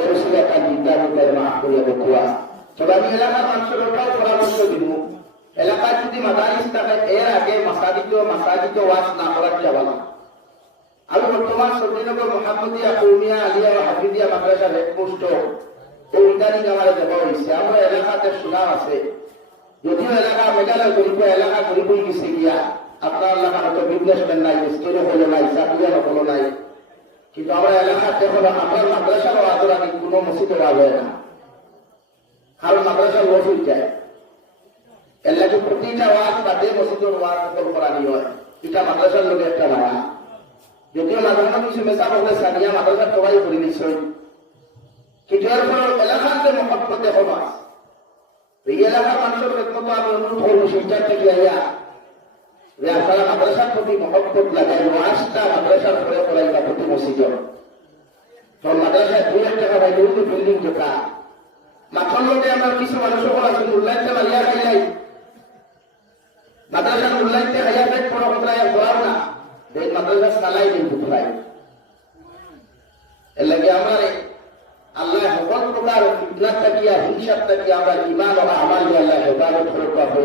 এর সঙ্গে একটা বিদ্যালয়ের মা করে দেখুয়া তবে আমি এলাকার মানুষের পরামর্শ দিব এলাকায় যদি মাদারিস থাকে এর আগে মাসাজিদ ওয়াজ না করার যাওয়া না। আমি বর্তমান সন্দিনগর মোহাম্মদিয়া কৌমিয়া আলিয়া বা হাফিদিয়া মাদ্রাসার হেডপোস্ট এই ইদানিং আমার দেওয়া হয়েছে। আমার এলাকাতে সুনাম আছে, যদিও এলাকা মেঘালয় গরিব এলাকা গরিব হয়ে গেছে গিয়া আপনার এলাকার হয়তো বিজনেসম্যান নাই, স্টোরও হলো নাই, চাকরিয়ারও হলো নাই, কিন্তু আমরা এলাকাতে হলো আপনার মাদ্রাসার ওয়াজের আগে কোনো মসজিদে ওয়াজ হয় না, কারণ মাদ্রাসার ওয়াজ হয়ে যায়। এর লাগে প্রতিটা ওয়াজ বাদে মসজিদের ওয়াজ নকল করানি হয়, এটা মাদ্রাসার লোকের একটা ধারা। যদিও মাদ্রাসা কিছু মেসা হলে সানিয়া মাদ্রাসা সবাই করে নিশ্চয়, কিন্তু এর ফলে এলাকার যে মহব্বতে হবা এই এলাকার মানুষের মতো আমি অনুরোধ করবো শিলচর থেকে আইয়া যে আপনারা মাদ্রাসার প্রতি মহব্বত লাগাই ওয়াজটা মাদ্রাসার পরে করাইবা প্রতি মসজিদ। তখন মাদ্রাসায় 2 টাকা পাই দুটো বিল্ডিং ঢোকা মাঠর লোকে আমরা কিছু মানুষ আছে মূল্যায়নটা মারিয়া খাইলাই মাদ্রাসার মূল্যায়নতে খাইয়া পেট পড়া কোথায় বলাও না এই মাদ্রাসা চালাই দিন কোথায়। এর লাগে আমার আল্লাহ সকল প্রকার ফিতনার থাকিয়া হিংসার থাকিয়া আমরা ইমান ও আমাল আল্লাহ হেফাজত করতে